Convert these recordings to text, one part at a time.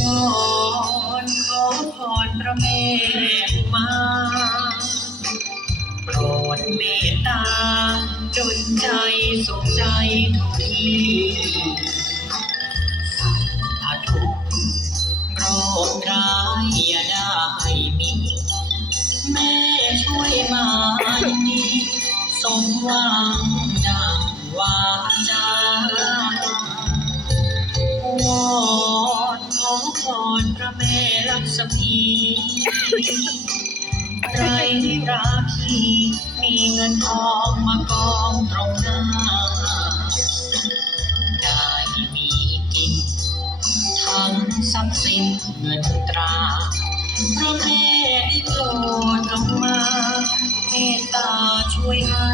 วอนขอพรพระแม่มาโปรดเมตตาจนใจสุขใจทุกทีสัพพทุกข์โรคร้ายอย่าได้มี แม่ช่วยมาดีสมหวังดังวาจา รพระแม่ลักษมีไรราคีมีเงินทองมากองตรงหน้า ได้มีกิน ทั้งทรัพย์สินเงินตราพระแม่ได้โปรดลงมาเมตตาช่วยให้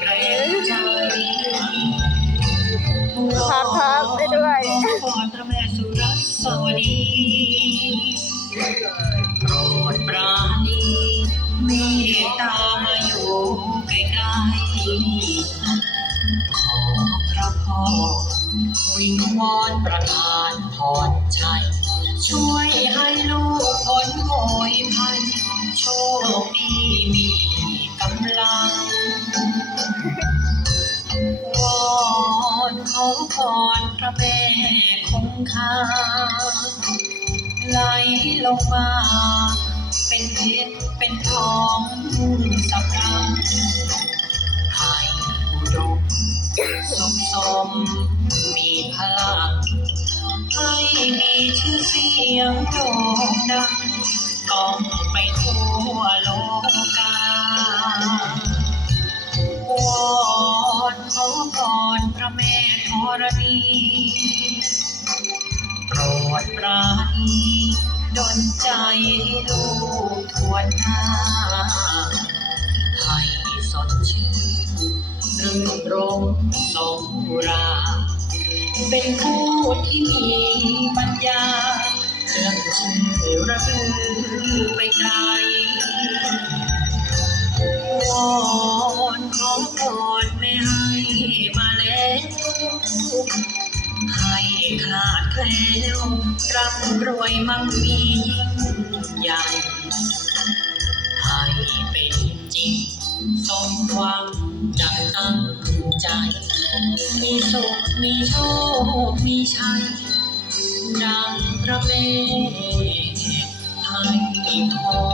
แรงใจ ครับครับได้ด้วยขอพรพระแม่ สดีโปรดปราณีเมตตามาอยู่ใกล้ๆขอพระพ่อวิงวอนประทานพรชัยช่วยให้ลูก พรพระแม่คงคาไหลลงมา เป็นเพชรเป็นทองมุ่งสับรางให้อุดมสมสมมีพลังให้มีชื่อเสียงโด่งดังก้องไปทั่วโลกา ขอพรพระแม่ธรณีโปรดปราณีดลใจลูกทวนหน้าให้สดชื่นรื่นรมสมรา เป็นผู้ที่มีปัญญาเรื่องชื่อระลือไปไกล ให้คลาดแคล้วร่ำรวยมั่งมียิ่งใหญ่ให้เป็นจริงสมหวังดังตั้งใจ มีสุขมีโชคมีชัยดังพระเมฆให้ทอง